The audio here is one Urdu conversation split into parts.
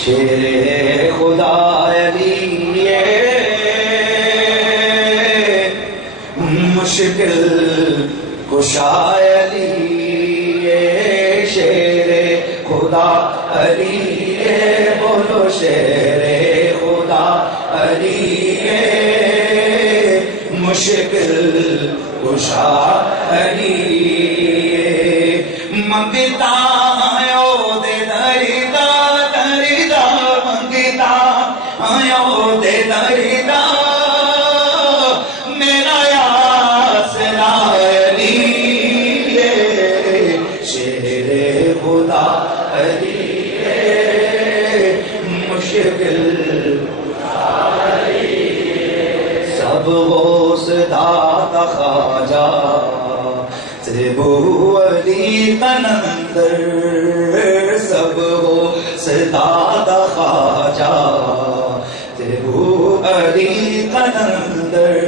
شیر خدا علی مشکل کشا علی شیر خدا علی بولو شیر خدا علی مشکل کشا علی منگتا دے دردا دردا منگتا دے دردا میرا یاسنا علی شیر خدا علی مشکل سب غوث داتا خواجہ تربو علی قلندر سب غوث داتا خواجہ تربو علی قلندر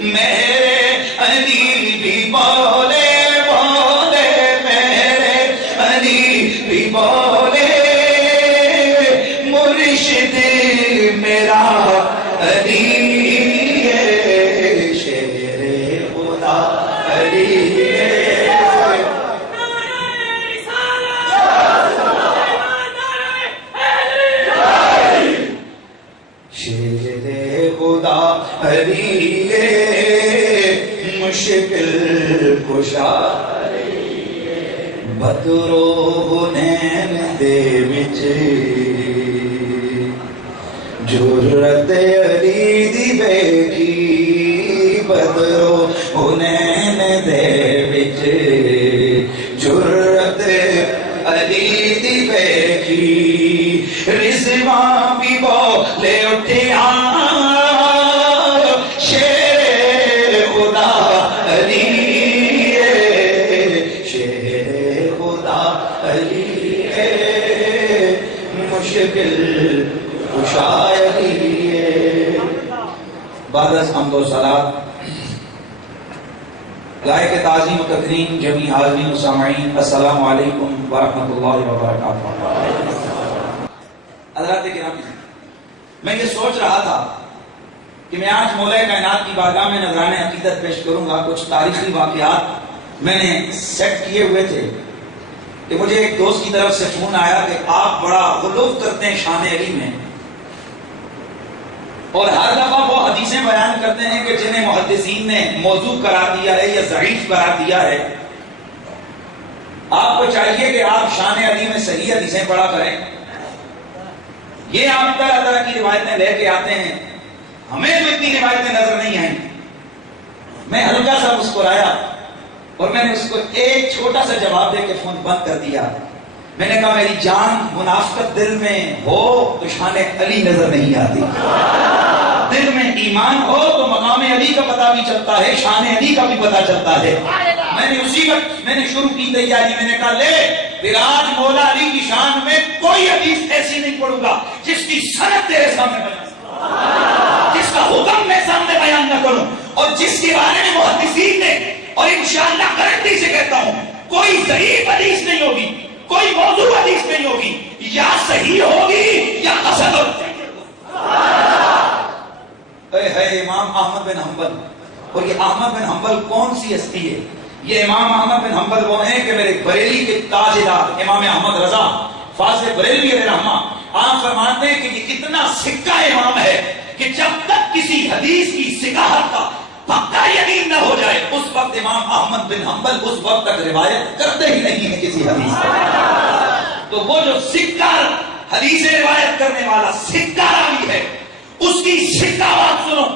میرے علی بھی بولے بولے میرے علی بھی بولے مرشد میرا علی شیر خدا علی شیر خدا علی مشکل کشا بدرو حنین دے وچ جرت علی دی بیٹی بدرو حنین دے وچ جرت علی دی بیٹی رضوان بھی بولے اٹھیا شیر خدا علی شیر خدا علی مشکل کشا علی بعد از حمد و صلاۃ لائق تعظیم و تکریم جمیع حاضرین و سامعین السلام علیکم ورحمۃ اللہ وبرکاتہ۔ حضرات کرام، میں یہ سوچ رہا تھا کہ میں آج مولا کائنات کی بارگاہ میں نذرانِ عقیدت پیش کروں گا۔ کچھ تاریخی واقعات میں نے سیٹ کیے ہوئے تھے کہ مجھے ایک دوست کی طرف سے فون آیا کہ آپ بڑا غلو کرتے ہیں شان علی میں، اور ہر دفعہ وہ حدیثیں بیان کرتے ہیں کہ جنہیں محدثین نے موضوع قرار دیا ہے یا ضعیف قرار دیا ہے۔ آپ کو چاہیے کہ آپ شان علی میں صحیح حدیثیں پڑھا کریں۔ یہ آپ طرح طرح کی روایتیں لے کے آتے ہیں، ہمیں تو اتنی روایتیں نظر نہیں آئیں۔ میں ہلکا سا مسکرایا اور میں نے اس کو ایک چھوٹا سا جواب دے کے فون بند کر دیا۔ میں نے کہا میری جان، منافقت دل میں ہو تو شان علی نظر نہیں آتی، دل میں ایمان ہو تو مقام علی کا پتہ بھی چلتا ہے، شان علی کا بھی پتہ چلتا ہے۔ میں نے اسی وقت میں نے شروع کی تیاری، میں نے کہا لے پھر آج مولا علی کی شان میں کوئی حدیث ایسی نہیں پڑھوں گا جس کی سند تیرے سامنے بیان کروں، جس کا حکم میں سامنے بیان نہ کروں، اور جس کے بارے میں محدثین نے، اور انشاءاللہ گارنٹی سے کہتا ہوں کوئی ضعیف حدیث نہیں ہوگی، کوئی موضوع حدیث نہیں ہوگی، یا صحیح ہوگی یا حسن ہوگی۔ اے امام احمد بن حنبل، اور یہ احمد بن حنبل کون سی ہستی ہے؟ یہ امام احمد بن حنبل وہ ہیں کہ میرے بریلی کے تاجدار امام احمد رضا فاضل بریلوی علیہ رحمہ، آپ فرماتے ہیں کہ یہ اتنا سکہ امام ہے کہ جب تک کسی حدیث کی صحت کا پکا یقین نہ ہو جائے اس وقت امام احمد بن حنبل اس وقت تک روایت کرتے ہی نہیں ہیں کسی حدیث کا۔ تو وہ جو سکہ حدیث روایت کرنے والا سکہ راوی ہے، اس کی سکہ بات سنو۔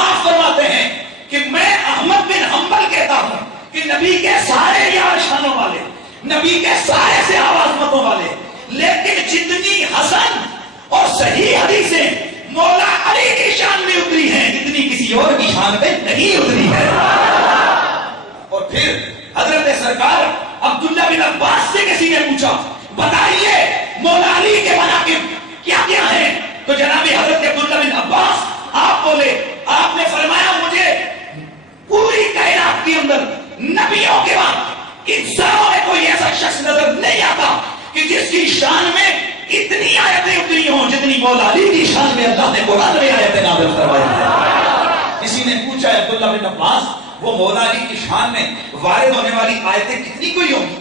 آپ فرماتے ہیں کہ میں احمد بن حنبل کہتا ہوں کہ نبی کے سارے یار شانوں والے، نبی کے سارے سے آواز متوں والے، لیکن جتنی حسن اور صحیح حدیثیں مولا علی کی شان میں اتری ہیں اتنی کسی اور کی شان میں نہیں اتری ہے۔ اور پھر حضرت سرکار عبداللہ بن عباس سے کسی نے پوچھا بتائیے مولا علی کے مناقب کیا کیا ہیں؟ تو جناب حضرت عبداللہ بن عباس آپ بولے، آپ نے فرمایا مجھے پوری کائنات کے اندر نبیوں کے بعد انسانوں میں کوئی ایسا شخص نظر نہیں آتا کہ جس کی شان میں اتنی اتنی آیتیں اتری ہوں جتنی مولا علی کی شان میں اللہ نے قرآن میں آیتیں نازل فرمائی ہیں۔ کسی نے پوچھا ہے عبداللہ بن عباس وہ مولا علی کی شان میں وارد ہونے والی آیتیں کتنی کوئی ہوں گی؟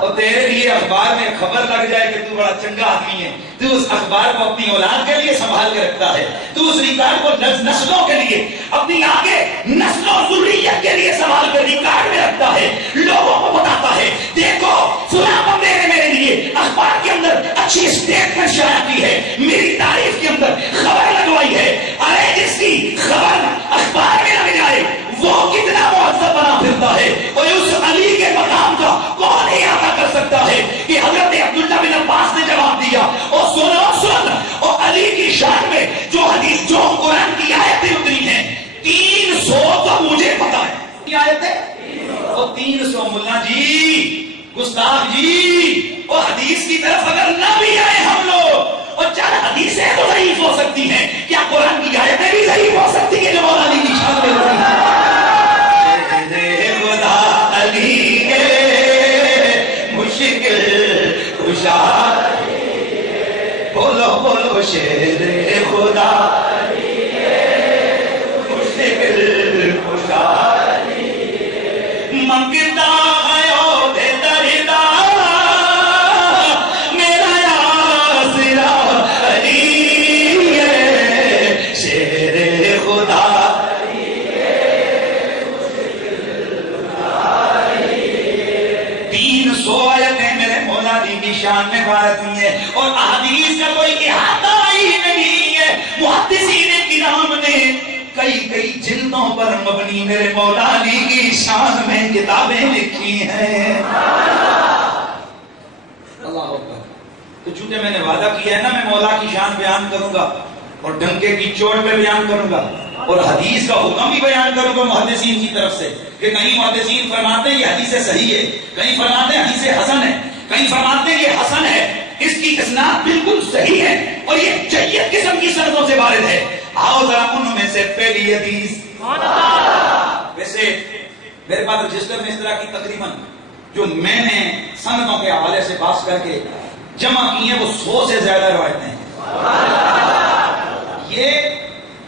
اور تیرے لیے اخبار میں خبر لگ جائے کہ تو بڑا چنگا آدمی ہے، تو اس اخبار کو اپنی اولاد کے لیے سنبھال کے رکھتا ہے، تو اس ریکارڈ کو نسلوں کے لیے اپنی آگے نسلوں ذریت کے لیے سنبھال کر ریکارڈ میں رکھتا ہے، لوگوں کو بتاتا ہے دیکھو فلاں بندے نے میرے لیے اخبار کے اندر اچھی اسٹیٹمنٹ شائع کی ہے، میری تعریف کے اندر خبر لگوائی ہے۔ ارے جس کی خبر اخبار میں لگ جائے وہ کتنا معذب بنا پھرتا ہے، اور اس علی کے مقام کا کون ہی عطا کر سکتا ہے کہ حضرت عبداللہ بن عباس نے جواب دیا اور سن اور علی کی شان میں جو حدیث جو قرآن کی آیتیں اتری ہیں 300 تو مجھے پتا ہے یہ آیتیں اور 300 ملا جی گستاخ جی اور حدیث کی طرف اگر نہ بھی آئے ہم لوگ اور چار حدیثیں تو ضعیف ہو سکتی ہیں، کیا قرآن کی آیتیں بھی ضعیف ہو سکتی ہیں جو مولا علی کی شان میں اتری ہیں؟ علی کے مشکل کشا بولو بولو شیر خدا مشکل کشا منگتا ہے دے دردا میرا یاسرا علی ہے شیر خدا 300 آیتیں میرے مولا علی کی شان میں وارد ہوئی ہیں اور احادیث کا کوئی احاطہ ہی نہیں ہے۔ محدثین کرام نے کئی جلدوں پر مبنی میرے مولا علی کی شان میں کتابیں لکھی ہیں۔ اللہ اکبر۔ تو چونکہ میں نے وعدہ کیا ہے نا میں مولا کی شان بیان کروں گا اور ڈنکے کی چوٹ پہ بیان کروں گا اور حدیث کا حکم بھی بیان کروں گا محدثین کی طرف سے کہ کہیں محدثین فرماتے ہیں یہ حدیث صحیح ہے، کہیں فرماتے ہیں حدیث حسن ہے، کہیں فرماتے ہیں یہ حسن ہے، اس کی اسناد بالکل صحیح ہے اور یہ جید قسم کی سندوں سے وارد ہے۔ آؤ ذرا ان میں سے پہلی حدیث، ویسے میرے پاس رجسٹر میں اس طرح کی تقریباً جو میں نے سندوں کے حوالے سے پاس کر کے جمع کی ہیں وہ 100 سے زیادہ روایتیں ہیں یہ،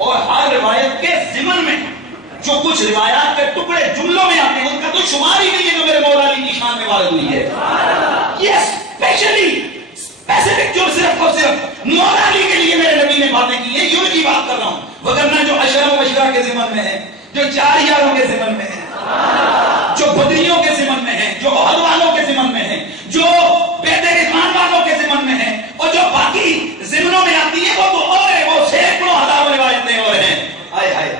اور ہر روایت کے ضمن میں جو کچھ روایات کے ٹکڑے جملوں میں آتے ہیں ان کا تو شمار ہی نہیں ہے جو میرے مولا علی کی شان میں وارد ہوئی ہے۔ یہ اسپیشلی اسپیسیفک جو صرف اور صرف مولا علی کے لیے میرے نبی نے باتیں کی ہیں، یہ ان کی بات کر رہا ہوں، وگرنہ جو عشرہ و مشرہ کے ضمن میں ہے، جو 4 یاروں کے ضمن میں ہے، جو بدریوں کے ضمن میں ہے، جو احد والوں کے ضمن میں ہے، جو بیت رضوان والوں کے ضمن میں ہے اور جو باقی ضمنوں میں آتی ہے وہ تو اور ہے، وہ سینکڑوں ہزاروں روایتیں اور ہیں۔ ہائے ہائے۔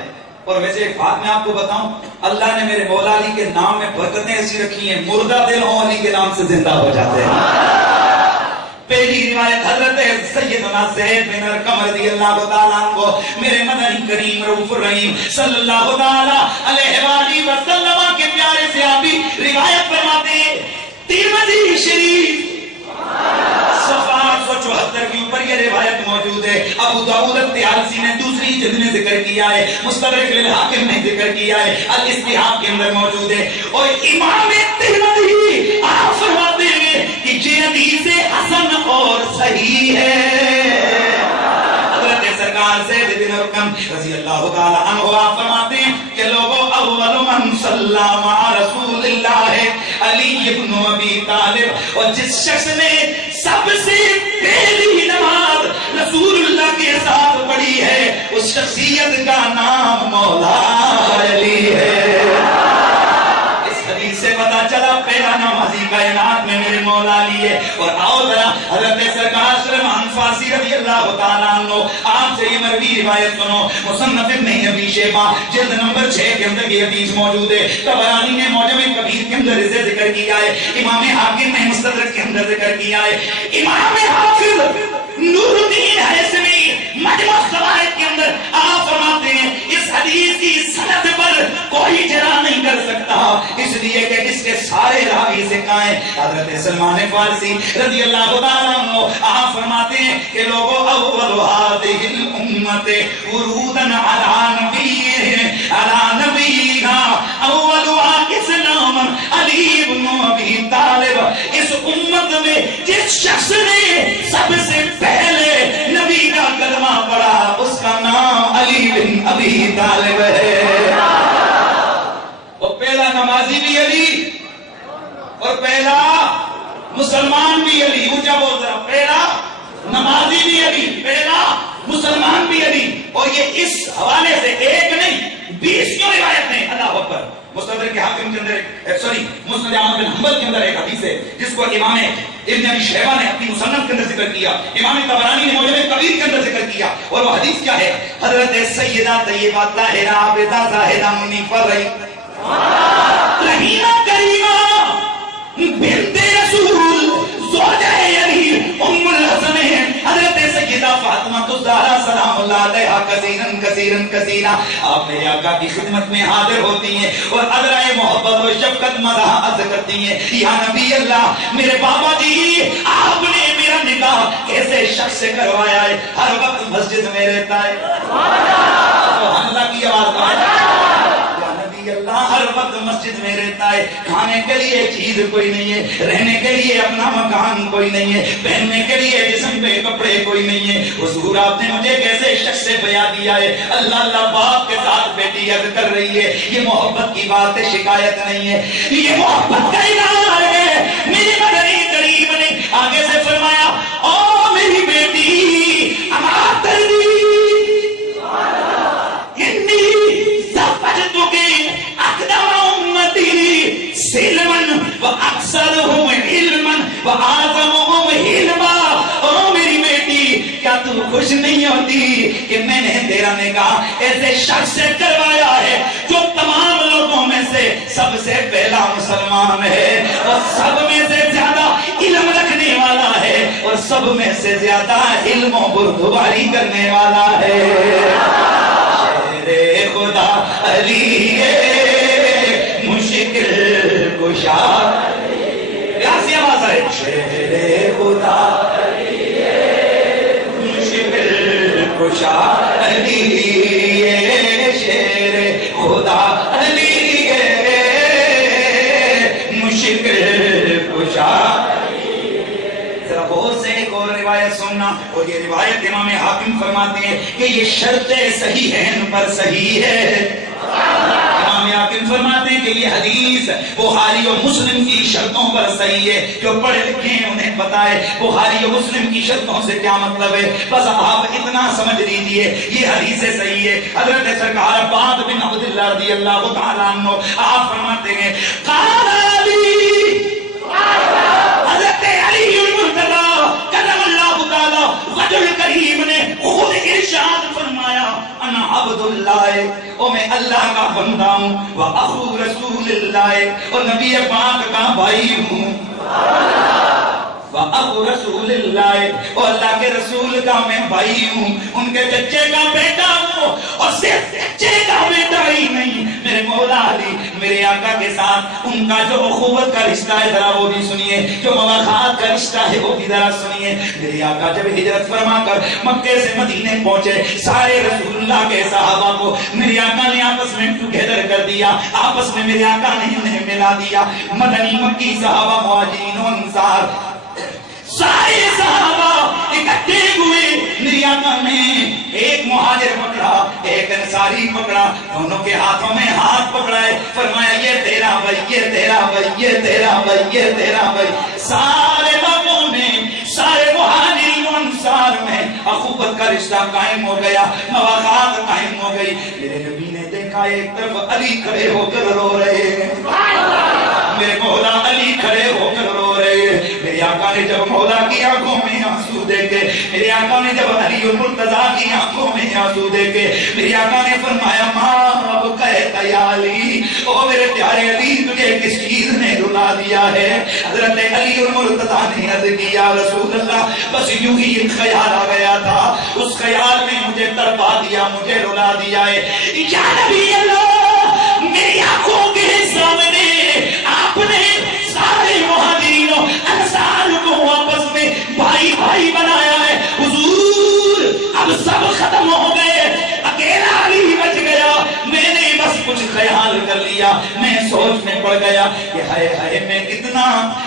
اور ویسے ایک بات میں آپ کو بتاؤں، اللہ نے میرے مولا علی کے نام میں برکتیں ایسی رکھی ہیں مردہ دل ہوں علی کے نام سے زندہ ہو جاتے ہیں۔ پہلی روایت حضرت سیدنا زید بن ارقم رضی اللہ تعالیٰ عنہ میرے مدنی کریم رؤوف الرحیم صلی اللہ تعالیٰ علیہ وآلہ وسلم کے پیارے سے آپ روایت فرماتے ہیں، ترمذی شریف صفحہ 874 کے اوپر یہ روایت موجود ہے، ابو داؤد الطیالسی نے دوسری جلد میں ذکر کیا ہے، مستدرک للحاکم نے ذکر کیا ہے، الاستیعاب کے اندر موجود ہے، اور امام ترمذی آپ فرماتے ہیں کہ یہ حدیث حسن اور صحیح ہے۔ حضرت سرکار زید بن ارقم رضی اللہ تعالی عنہ آپ فرماتے ہیں کہ لوگوں اول من صلی مع رسول اللہ علی بن ابی طالب، اور جس شخص نے سب سے پہلی نماز رسول اللہ کے ساتھ پڑھی ہے اس شخصیت کا نام مولا علی ہے۔ اس حدیث سے پتا چلا پہلا نمازی کائنات میں میرے مولا علی ہے۔ اور آؤ ذرا حضرت سرکار سلمان فارسی رضی اللہ تعالیٰ عنہ آپ سے یہ مروی روایت سنو، مصنف ابن ابی شیبہ جلد نمبر 6 کے اندر یہ حدیث موجود ہے، طبرانی نے معجم کبیر کے اندر اسے ذکر کیا ہے، امام حاکم نے مستدرک کے اندر ذکر کیا ہے، امام حافظ نور الدین حیثمی مجمع الزوائد کے اندر آپ فرماتے ہیں اس حدیث کی سند پر کوئی جرح نہیں کر سکتا، اس لیے کہ اس کے سارے راوی ثقہ ہیں۔ حضرت سلمان فارسی رضی اللہ تعالیٰ عنہ آپ فرماتے ہیں کہ لوگوں اول هذه الامه ورودا على نبيها اولها اسلام علی بن ابی طالب، اس امت میں جس شخص سب سے پہلے نبی کا کلمہ پڑھا اس کا نام علی بن ابی طالب ہے. وہ پہلا نمازی بھی علی اور پہلا مسلمان بھی علی. اونچا بول رہا, پہلا نمازی بھی علی, پہلا مسلمان بھی علی. اور یہ اس حوالے سے ایک نہیں 20 روایت ہیں. اللہ اکبر. مستدرک حاکم کے اندر مسند احمد بن حنبل کے اندر ایک حدیث ہے جس کو امام ابن ابی شیبہ نے اپنی مصنف کے اندر ذکر کیا, امام طبرانی نے معجم کبیر کے اندر ذکر کیا. اور وہ حدیث کیا ہے؟ حضرت سیدہ طیبہ طاہرہ عابدہ زاہدہ منیفہ رحیمہ کریمہ بنت رسول زوجہ علی ام الحسن حضرت سیدہ فاطمہ الزہرا سلام اللہ علیہا کثیرا آپ میرے آقا کی خدمت میں حاضر ہوتی ہیں اور ادرائے محبت و شفقت مدح عرض کرتی ہیں, یا نبی اللہ میرے بابا جی آپ نے میرا نکاح کیسے شخص سے کروایا ہے, ہر وقت مسجد میں رہتا ہے. سبحان اللہ کی آواز اللہ, ہر وقت مسجد میں رہتا ہے, کھانے کے لیے چیز کوئی نہیں ہے, رہنے کے لیے اپنا مکان کوئی نہیں ہے, پہننے کے لیے جسم پہ کپڑے کوئی نہیں ہے. حضور آپ نے مجھے کیسے شخص سے بیاں دیا ہے. اللہ اللہ باپ کے ساتھ بیٹی عرض کر رہی ہے, یہ محبت کی بات ہے, شکایت نہیں ہے, یہ محبت کا اظہار ہے. میری مدنی کریم نے آگے سے فرمایا, او میری بیٹی اما تردی سلمن و اکثرہم علمن و اعظمہم حلما. او میری بیٹی کیا تو خوش نہیں ہوتی کہ میں نے تیرا نکاح ایسے شخص سے کروایا ہے جو تمام لوگوں میں سے سب سے پہلا مسلمان ہے اور سب میں سے زیادہ علم رکھنے والا ہے اور سب میں سے زیادہ علم و بردباری کرنے والا ہے. شیر خدا علی مشکل کشا, پیاسی آواز ہے, شیر خدا مشکل کشا علی, شیر خدا علی مشکل کشا. ذرا غور سے ایک اور روایت سننا, اور یہ روایت امام حاکم فرماتے ہیں کہ یہ شرط صحیح ہے پر صحیح ہے. امام حاکم فرماتے ہیں کہ یہ حدیث بخاری اور مسلم کی شرطوں پر صحیح ہے. جو پڑھے لکھے ہیں انہیں پتہ ہے بخاری اور مسلم کی شرطوں سے کیا مطلب ہے. بس آپ اتنا سمجھ لیجئے یہ حدیث صحیح ہے. حضرت سرکار عباد بن عبداللہ رضی اللہ تعالیٰ عنہ آپ فرماتے ہیں, قال علی, حضرت علی المرتضی کرم اللہ تعالی وجہ کریم نے خود ارشاد فرمایا, انا عبداللہ, او میں اللہ کا بندہ ہوں, وَأَخُو رسول اللہ, اور نبی پاک کا بھائی ہوں, وَأَخُو رسول اللہ, اور اللہ کے رسول کا میں بھائی ہوں, ان کے چچے کا بیٹا ہوں, اور صرف چچے کا بیٹا ہی نہیں, میرے مولا علی میرے آقا کے ساتھ ان کا جو اخوت کا رشتہ ہے ذرا وہ بھی سنیے, جو مواخات کا رشتہ ہے وہ بھی ذرا سنیے. میرے آقا جب ہجرت فرما کر مکے سے مدینے پہنچے, سارے رسول اللہ کے صحابہ کو میرے آقا نے آپس میں ٹوگیدر کر دیا, آپس میں میرے آقا نے انہیں ملا دیا. مدنی مکی صحابہ مہاجرین و انصار سارے صحابہ اکٹھے ہوئے, میرے آقا نے ایک مہاجر پکڑا ایک انصاری پکڑا, دونوں کے ہاتھوں میں ہاتھ پکڑائے, فرمایا یہ تیرا بھائی, یہ تیرا بھائی, یہ تیرا بھائی, یہ تیرا بھائی. سارے لوگوں میں, سارے مہاجرین و انصار میں اخوت کا رشتہ قائم ہو گیا, مواخات قائم ہو گئی. میرے نبی نے دیکھا ایک طرف علی کھڑے ہو کر رو رہے ہیں, میرے مولا علی کھڑے ہو کر رو رہے ہیں. میرے آقا نے جب مولا کی آنکھوں میں آنسو دیکھے, میرے آقا نے جب علی المرتضیٰ کی آنکھوں میں آنسو دیکھے, میرے آقا نے فرمایا ماں اب کہتا یا علی, او میرے پیارے علی تجھے کس چیز نے رلا دیا ہے. حضرت علی المرتضیٰ نے عرض کی یا رسول اللہ بس یوں ہی ایک خیال آ گیا تھا, اس خیال نے مجھے تڑپا دیا, مجھے رلا دیا ہے. یا نبی اللہ میری آنکھوں کے سامنے آپ نے سارے مہاجرینوں انصار کو آپس میں بھائی بھائی بنایا ہے. حضور اب سب ختم ہو گئے, اکیلا علی بچ گیا. میں نے بس کچھ خیال کر لیا, میں سوچ میں پڑ گیا کہ ہائے ہائے میں کتنا,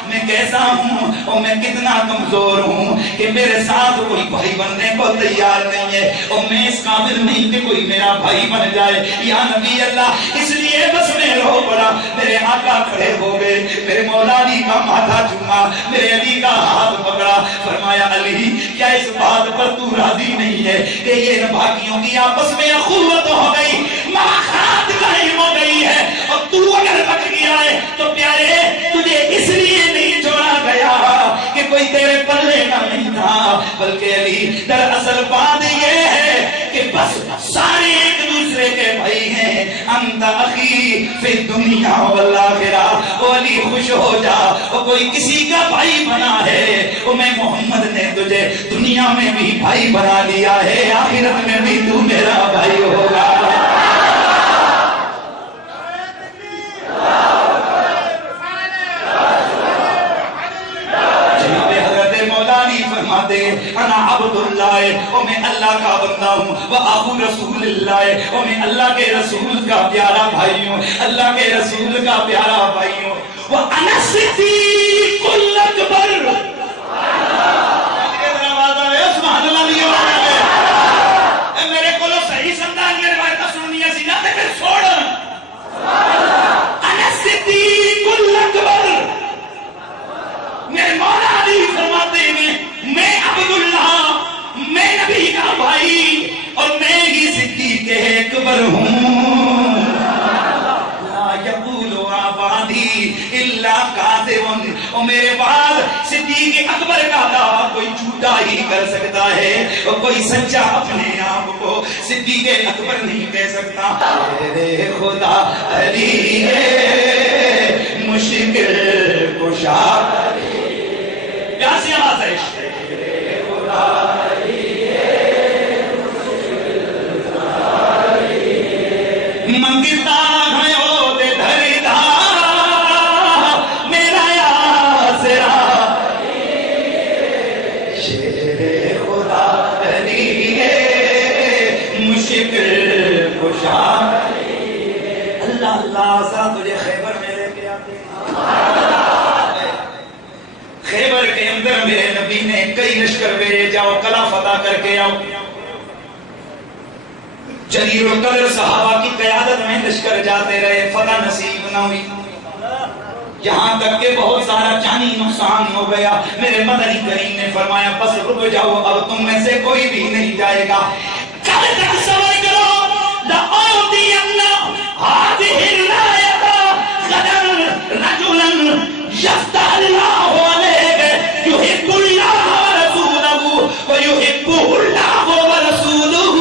میں کیسا ہوں, اور میں کتنا کمزور ہوں کہ میرے ساتھ کوئی بھائی بننے کو تیار نہیں ہے، اور میں اس قابل نہیں کہ کوئی میرا بھائی بن جائے یا نبی اللہ، اس لیے بس میں رو پڑا۔ میرے آقا کھڑے ہو گئے، میرے مولا علی کا ماتھا چوما، میرے علی کا ہاتھ پکڑا، فرمایا علی کیا اس بات پر تو راضی نہیں ہے کہ یہ بھائیوں کی آپس میں اخوت ہو گئی، مواخات قائم ہو گئی ہے، اور تو اگر بچ گیا ہے تو پیارے تجھے اس لیے نہیں چھوڑا گیا کہ کوئی تیرے پلے کا نہیں تھا، بلکہ علی دراصل بات یہ ہے کہ بس سارے ایک دوسرے کے بھائی ہیں، انت اخی فی الدنیا والآخرہ، او علی خوش ہو جا، او کوئی کسی کا بھائی بنا ہے، او میں محمد نے تجھے دنیا میں بھی بھائی بنا لیا ہے، آخرت میں بھی تو میرا بھائی ہوگا۔ انا عبد اللہ، اور میں اللہ کا بندہ ہوں، وابو رسول اللہ، اور میں اللہ کے رسول کا پیارا بھائی ہوں، اللہ کے رسول کا پیارا بھائی ہوں، وانا صدیق الاکبر، سبحان اللہ، میرے کو صحیح سمجھا یہ روایت سننی ہے سینا تے پھر چھوڑ، انا صدیق الاکبر، میرے مولا علی فرماتے ہیں میں عبداللہ، میں نبی کا بھائی، اور میں ہی صدیق اکبر ہوں، لا یقول آبادی الا کاذب، اور میرے بعد صدیق اکبر کا دعویٰ کوئی جھوٹا ہی کر سکتا ہے، اور کوئی سچا اپنے آپ کو صدیق اکبر نہیں کہہ سکتا۔ میرے خدا علی مشکل کشا، پیاسی آواز ہے، منگتا گھیو دے دھریدا میرا یاسرا، شیر خدا علی مشکل کشا، اللہ اللہ سا تجھے خیبر میں لے کے آتے ہیں، خیبر کے اندر میرے نبی نے کئی لشکر بھیجے، جاؤ قلعہ فتح کر کے آؤ، جلیل القدر صحابہ کی قیادت میں لشکر جاتے رہے، فتح نصیب نہ ہوئی، یہاں تک کہ بہت سارا جانی نقصان ہو گیا۔ میرے مدنی کریم نے فرمایا بس رک جاؤ، اب تم میں سے کوئی بھی نہیں جائے گا، کل تک صبر کرو، لَأُعْطِيَنَّ هَٰذِهِ الرَّايَةَ غَدًا رَجُلًا يَفْتَحُ اللَّهُ عَلَيْهِ يُحِبُّ اللَّهَ وَرَسُولَهُ وَيُحِبُّهُ اللَّهُ وَرَسُولُهُ۔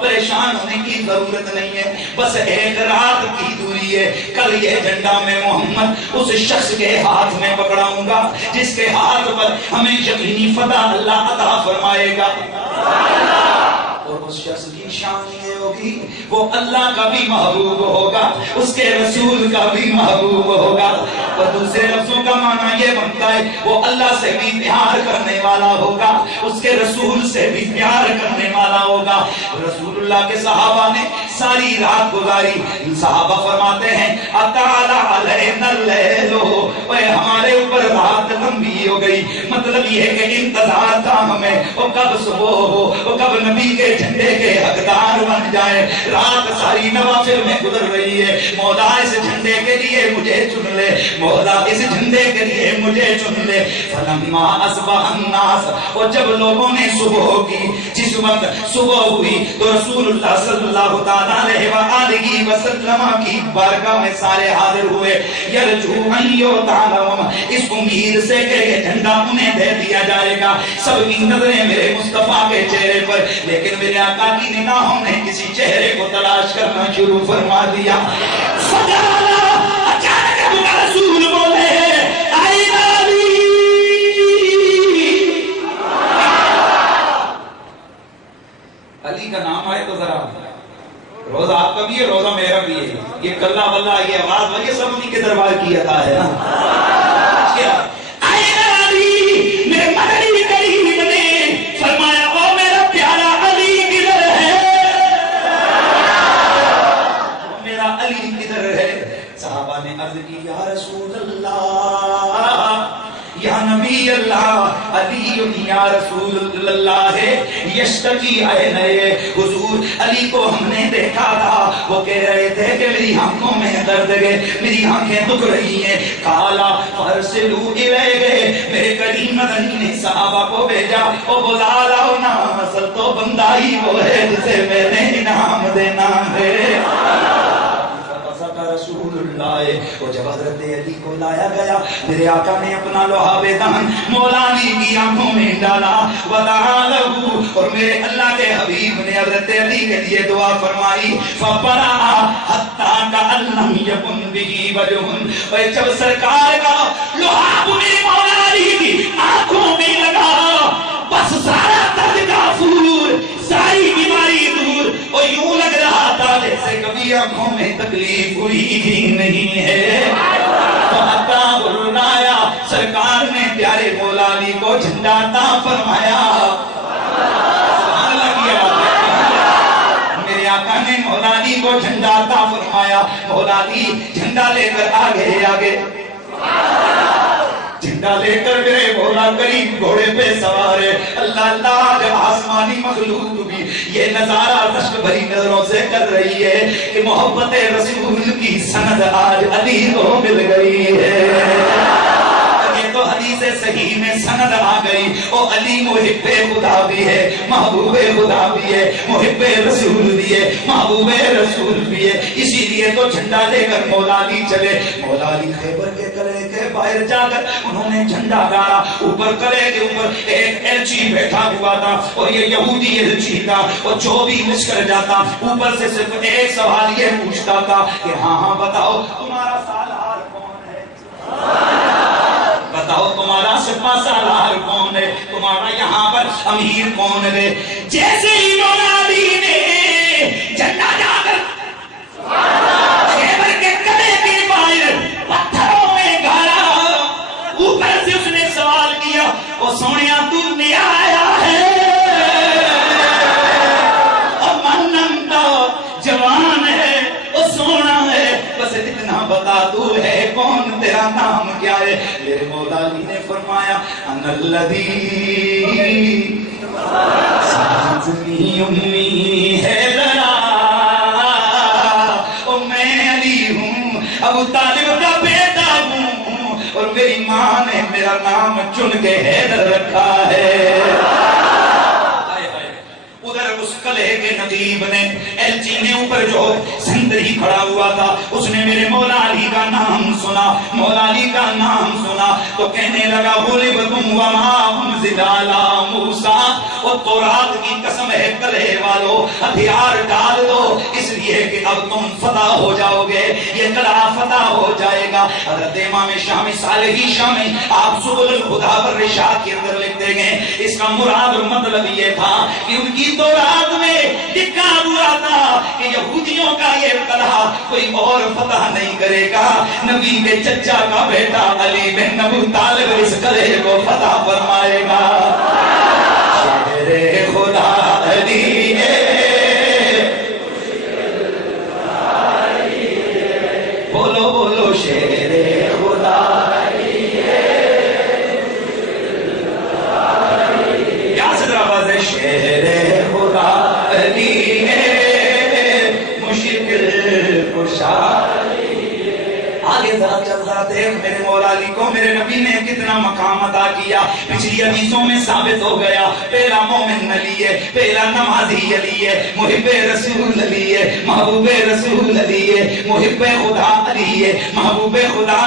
پریشان ہونے کی ضرورت نہیں ہے، بس ایک رات کی دوری ہے، کل یہ جھنڈا میں محمد اس شخص کے ہاتھ میں پکڑاؤں گا جس کے ہاتھ پر ہمیں یقینی فتح اللہ عطا فرمائے گا، اور اس شخص کی شان یہ ہوگی وہ اللہ کا بھی محبوب ہوگا، اس کے رسول کا بھی محبوب ہوگا، اور دوسرے لفظوں کا معنی یہ بنتا ہے وہ اللہ سے بھی پیار کرنے والا ہوگا، اس کے رسول سے بھی پیار کرنے والا ہوگا۔ رسول اللہ کے صحابہ نے ساری رات گزاری، صحابہ فرماتے ہیں اطال علینا اللیل، اے ہمارے اوپر رات لمبی ہو گئی، مطلب یہ ہے کہ انتظار تھا ہمیں وہ کب صبح ہو، وہ کب نبی کے جھنڈے کے حقدار بن جائے، رات ساری نوافل میں گزر رہی ہے، مولا اس جھنڈے کے لیے مجھے چن لے، مولا اس جھنڈے کے لیے مجھے چن لے۔ فلما اصبح الناس، اور جب لوگوں نے صبح کی، جس وقت صبح ہوئی تو رسول اللہ صلی اللہ تعالیٰ علیہ وآلہ وسلم کی بارگاہ میں سارے حاضر ہوئے، یرجو ان یعطی لہم، اس امید سے کہ یہ جھنڈا انہیں دے دیا جائے گا، سب کی نظریں میرے مصطفیٰ کے چہرے پر، لیکن میرے آقا کی نگاہوں نے کسی چہرے کو تلاش کرنا شروع فرما دیا۔ فجعل، اچانک ابو رسول بولے این علی، علی کا نام آئے تو ذرا، روزہ آپ کا بھی ہے روزہ میرا بھی ہے، یہ کلہ واللہ یہ آواز یہ سب انہی کے دربار کی عطا ہے نا۔ این علی، میرے مدنی کریم نے فرمایا او میرا پیارا علی کدھر ہے، میرا علی کدھر ہے، عرض کی یا رسول اللہ یا نبی اللہ علی یا رسول اللہ یشتکی عینیہ، حضور علی کو ہم نے دیکھا تھا وہ کہہ رہے تھے کہ میری آنکھوں میں درد ہے، میری آنکھیں دکھ رہی ہیں. قالا فارسلوا الیہ، میرے کریم مدنی نے صحابہ کو بھیجا وہ بلا لاؤ نا، اصل تو بندہ ہی وہ ہے جسے میں نے انعام دینا ہے. رسول اللہ، اور جب حضرت علی کو لایا گیا میرے آقا نے اپنا لوہا دہن مولا علی کی آنکھوں میں ڈالا ودعا لہو، اور میرے اللہ کے حبیب نے حضرت علی کے لیے دعا فرمائی. فبرأ حتی کأن لم یکن بہ وجہ، اور جب سرکار کا لوہا میرے مولا علی کی آنکھوں میں لگا بس سارا درد کافور، ساری بیماری دور، اور یوں لگ رہا تھا جیسے کبھی آنکھوں میں تکلیف ہوئی ہی نہیں ہے. تو عطا بلایا سرکار نے پیارے مولا علی کو جھنڈا عطا فرمایا. سبحان اللہ کی آواز، میرے آقا نے مولا علی کو جھنڈا عطا فرمایا. مولا علی جھنڈا لے کر آگے آگے جھنڈا لے کر گئے، مولا کریم گھوڑے پہ سوار ہے. اللہ اللہ، جب آسمانی مخلوق بھی یہ نظارہ رشک بھری نظروں سے کر رہی ہے کہ محبت رسول کی سند آج علی کو مل گئی ہے. یہ تو حدیث صحیح میں سند آ گئی. او علی محب خدا بھی ہے، محبوب خدا بھی ہے، محب رسول بھی ہے، محبوب رسول بھی ہے. اسی لیے تو جھنڈا لے کر مولا علی چلے. مولا علی خیبر کے قلعے کے باہر جا کر انہوں نے جھنڈا گاڑا. اوپر قلعے کے اوپر ایک ایلچی بیٹھا ہوا تھا اور یہ یہودی ایلچی تھا، اور جو بھی لشکر جاتا اوپر سے صرف ایک سوال یہ پوچھتا تھا کہ ہاں بتاؤ تمہارا سالار کون ہے، بتاؤ تمہارا سپہ سالار کون ہے، تمہارا یہاں پر امیر کون ہے. جیسے ہی مولا علی نے جھنڈا جا کر خیبر کے قلعے کے باہر پتھروں میں گاڑا، اوپر سے اس نے سوال کیا او سونیا تو نیا آیا ہے اور منم تو جوان ہے او سونا ہے، بس اتنا بتا تو ہے کون، تیرا نام کیا ہے. میرے مولا علی نے فرمایا انا الذی ساتنی امی ہے ذرا، او میں علی ہوں، ابو طالب کا بیٹا ہوں، اور میری ماں نے میرا نام چن کے حیدر رکھا ہے. ادھر اس قلعے کے نقیب نے ایلچی نے اوپر جو سندری کھڑا ہوا تھا اس نے میرے مولا علی کا نام سنا، مولا علی کا نام سنا تو کہنے لگا غلبتم وما انزل علی موسیٰ، اور تورات کی قسم ہے قلعے والو ہتھیار ڈال دو اس لیے کہ اب تم فتح ہو جاؤ گے، یہ قلعہ فتح ہو جائے گا. حضرت امام شامی صالحی شامی آپ سبل الہدیٰ والرشاد کے اندر لکھتے گئے اس کا مراد اور مطلب یہ تھا کہ ان کی تورات میں لکھا ہوا تھا کہ یہودیوں کا یہ قلعہ کوئی اور فتح نہیں کرے گا، نبی کے چچا کا بیٹا علی بن ابو طالب اس قلعے کو فتح فرمائے گا. شہر خدا علی بولو بولو شہر خدا یا صدر آواز ہے شہر خدا علی مشکل کشا. آگے ذرا چل رہا دیکھ میرے مولا علی کو میرے نبی نے کتنا مقام عطا کیا. پچھلی حدیثوں میں ثابت ہو گیا پہلا مومن علی ہے، پہلا نمازی علی ہے، محب رسول علی ہے، محبوب رسول علی ہے، محب خدا علی ہے، محبوب خدا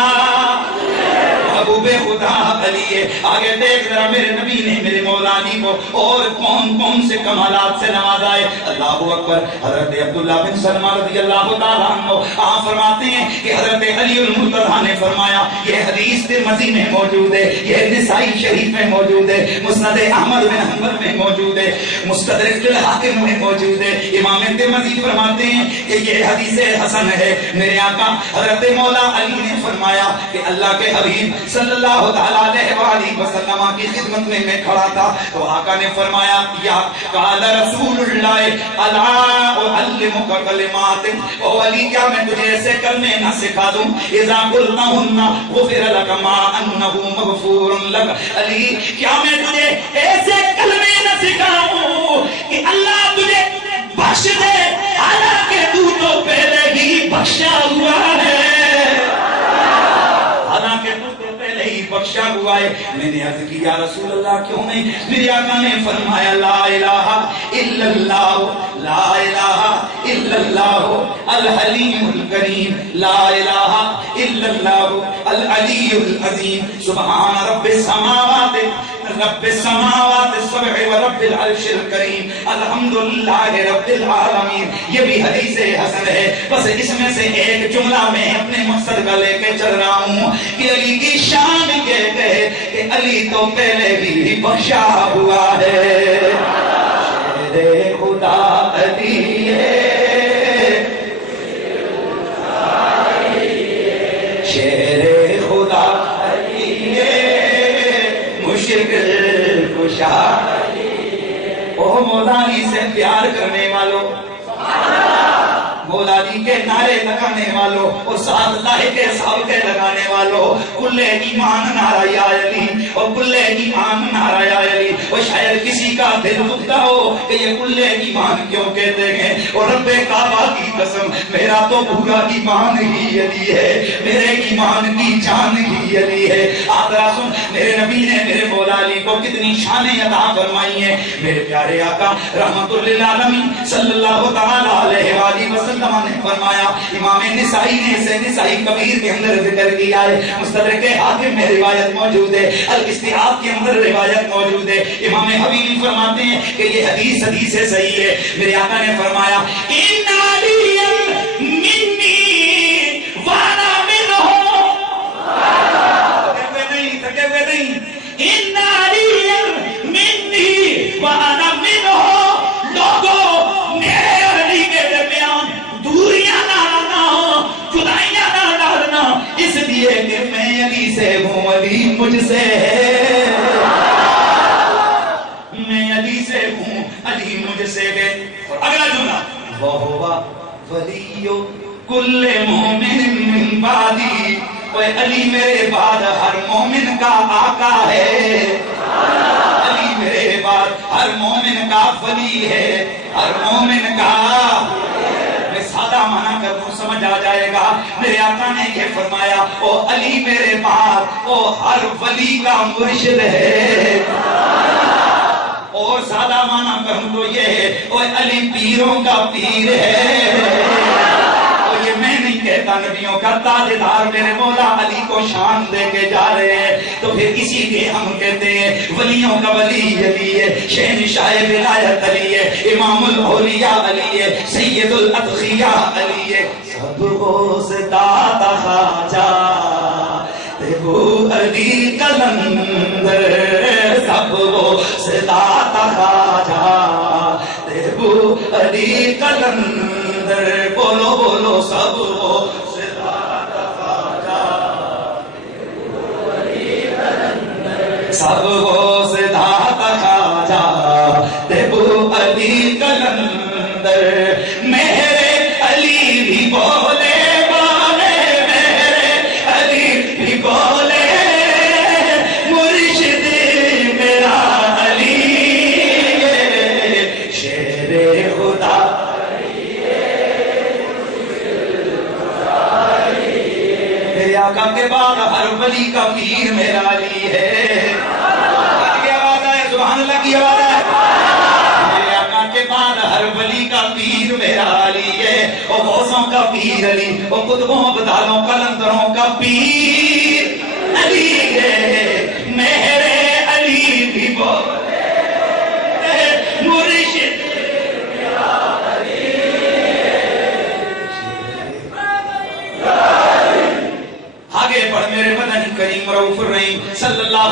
محبوب خدا علی ہے. آگے دیکھ ذرا میرے نبی نے میرے مولا علی کو اور کون کون سے کمالات سے نوازا ہے. اللہ اکبر. حضرت عبداللہ بن سلمہ رضی اللہ تعالیٰ عنہ آپ فرماتے ہیں کہ حضرت علی المرتضیٰ نے فرمایا، یہ حدیث ترمذی میں موجود ہے، یہ نسائی شریف میں موجود ہے، مسند احمد بن حنبل میں موجود ہے، مستدرک الحاکم میں موجود ہے. امام ترمذی فرماتے ہیں کہ یہ حدیث حسن ہے. میرے آقا حضرت مولا علی نے فرمایا کہ اللہ کے حبیب صلی اللہ تعالیٰ علیہ وآلہ وسلم کی خدمت میں کھڑا تھا تو آقا نے فرمایا یا قال رسول اللہ الا اعلمک کلمات، او علی کیا میں تجھے ایسے کلمے نہ سکھا دوں اذا قلتہن غفر لک ما انہ مغفور لک، علی کیا میں تجھے ایسے کلمے نہ سکھاؤں کہ اللہ تجھے بخش دے حالانکہ تو تو پہلے ہی بخشا ہوا ہے، حالانکہ تو پہلے ہی بخشا ہوا ہے۔ میں نے عرض کی یا رسول اللہ کیوں نہیں؟ میرے آقا نے فرمایا لا الہ الا اللہ، لا الہ الا اللہ الحلیم الکریم، لا الہ الا اللہ العلی العظیم، سبحان رب السماوات رب السماوات السبع ورب العرش الکریم، الحمدللہ رب العالمین۔ یہ بھی حدیث حسن ہے، بس اس میں سے ایک جملہ میں اپنے مقصد کا لے کے چل رہا ہوں کہ علی کی شان یہ کہے کہ علی تو پہلے بھی بخشا ہوا ہے۔ شیر خدا علی ہے، شیر خدا علی ہے، مشکل کشا او مولا علی سے پیار کرنے والوں، مولا علی کے نعرے لگانے والوں اور ساتھ اللہ کے صحاب کے لگانے والوں، کل ایمان نعرہ یا علی اور کل ایمان نعرہ یا علی۔ اور شاید کسی کا دل دکھتا ہو کہ یہ کل ایمان کیوں کہتے ہیں، اور رب کعبہ کی قسم میرا تو پورا ایمان ہی علی ہے، میرے ایمان کی جان ہی علی ہے۔ آپ ذرا سن، میرے نبی نے میرے مولا علی کو کتنی شانیں عطا فرمائی ہیں۔ میرے پیارے آقا رحمت للعالمین صلی اللہ تعالی علیہ وآلہ وسلم نے فرمایا، امام نسائی نے اسے نسائی کبیر کے اندر ذکر کیا ہے، مستدرک حاکم میں روایت موجود ہے، الاستیعاب کے اندر روایت موجود ہے۔ امام حبیبی فرماتے ہیں کہ یہ حدیث حدیث صحیح ہے۔ میرے آقا نے فرمایا ان علی منی وانا منہ، تھکے ہوئے نہیں، ان علی منی وانا منہ، لوگوں میرے علی کے درمیان دوریاں نہ لانا، جدائیاں نہ ڈالنا، اس لیے کہ میں علی سے ہوں، علی مجھ سے ہے، میں علی سے ہوں، علی مجھ سے ہے۔ اور اگلا جملہ وَهُوَ وَلِيُّ كُلِّ مُؤْمِنٍ مِّن بَعْدِي، وہ علی میرے بعد ہر مومن کا آقا ہے، علی میرے بعد ہر مومن کا ولی ہے، ہر مومن کا، سادہ معنی کر دوں سمجھ آ جائے گا۔ میرے آقا نے یہ فرمایا او علی میرے بعد او ہر ولی کا مرشد ہے، اور سادہ معنی کروں تو یہ ہے او علی پیروں کا پیر ہے، اور یہ میں نہیں کہتا، نبیوں کا تاجدار میرے مولا علی کو شان دے کے جا رہے ہیں، تو پھر اسی لیے ہم کہتے ہیں ولیوں کا ولی علی ہے، شہنشاہ ولایت علی ہے، امام الاولیاء علی ہے، سید الادخیاء علی ہے، سب غوث داتا خواجہ وہ علی قلندر، سب غوث داتا خواجہ وہ علی قلندر، بولو بولو سب غوث داتا خواجہ، سب غوث داتا خواجہ دیبو علی قلندر، میرے علی بھی بولے بانے، میرے علی بھی بولے مرشد میرا علی، شیر خدا میرے آقا کے بعد ہر ولی کا پیر میرا علی ہے۔ کی آواز ہے، سبحان اللہ کی آواز ہے۔ میرے آقا کے بعد ہر ولی کا پیر میرا علی ہے، اور غوثوں کا پیر علی، اور قطبوں ابدالوں قلندروں کا پیر علی ہے، میرے علی بھی بولے مرشد آگے بڑھ میرے مدنی کریم رؤوف الرحیم صلی اللہ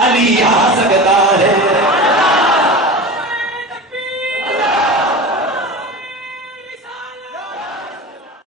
علی آ سکتا